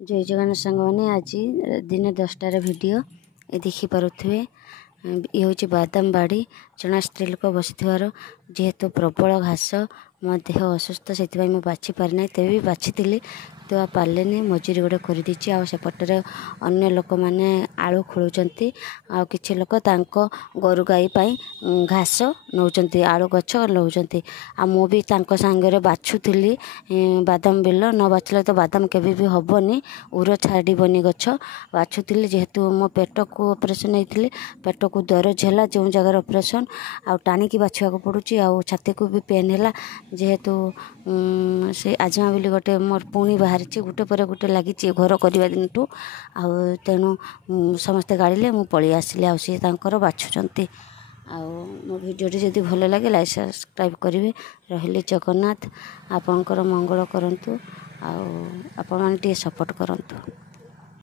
जय जगन्नाथ सांग मैंने आज दिन 10टार भिडियो ये देखिपे ये हूँ बादाम बाड़ी जन स्त्री लोक बसी जेहेतु प्रबल घास मो देह असुस्थ से बाछि पारिना तेज भी बाछि तो पारे मजूरी गोटे करदे आसेपटर अन्य लोक मैंने आलू खोलुंट आ कि लोक गोरु गाई घास नौ आलू गछ नौंट आ मुझे सांगे बाछुली बादाम बिल न बाछले तो बादाम केवे भी हेनी उर छाड़बनी गछ बाछुली जेहेतु मो पेट को ऑपरेशन होती पेट को दरज है जो जगार ऑपरेशन आ टाणिकी बाछा पड़ुची आ छाती को भी पेन है जेहेतु से आजमा बोली गोटे मोर पुणी बाहरी गोटे पर गोटे लगी घर करने दिन ठू तेणु समस्ते गाड़े मुझे पलि आसिली बाछुंट मो भिडियो जदि भल लगे लाइक सब्सक्राइब करेंगे रही जगन्नाथ आपणकर मंगल करूँ आपण मैंने सपोर्ट करूँ।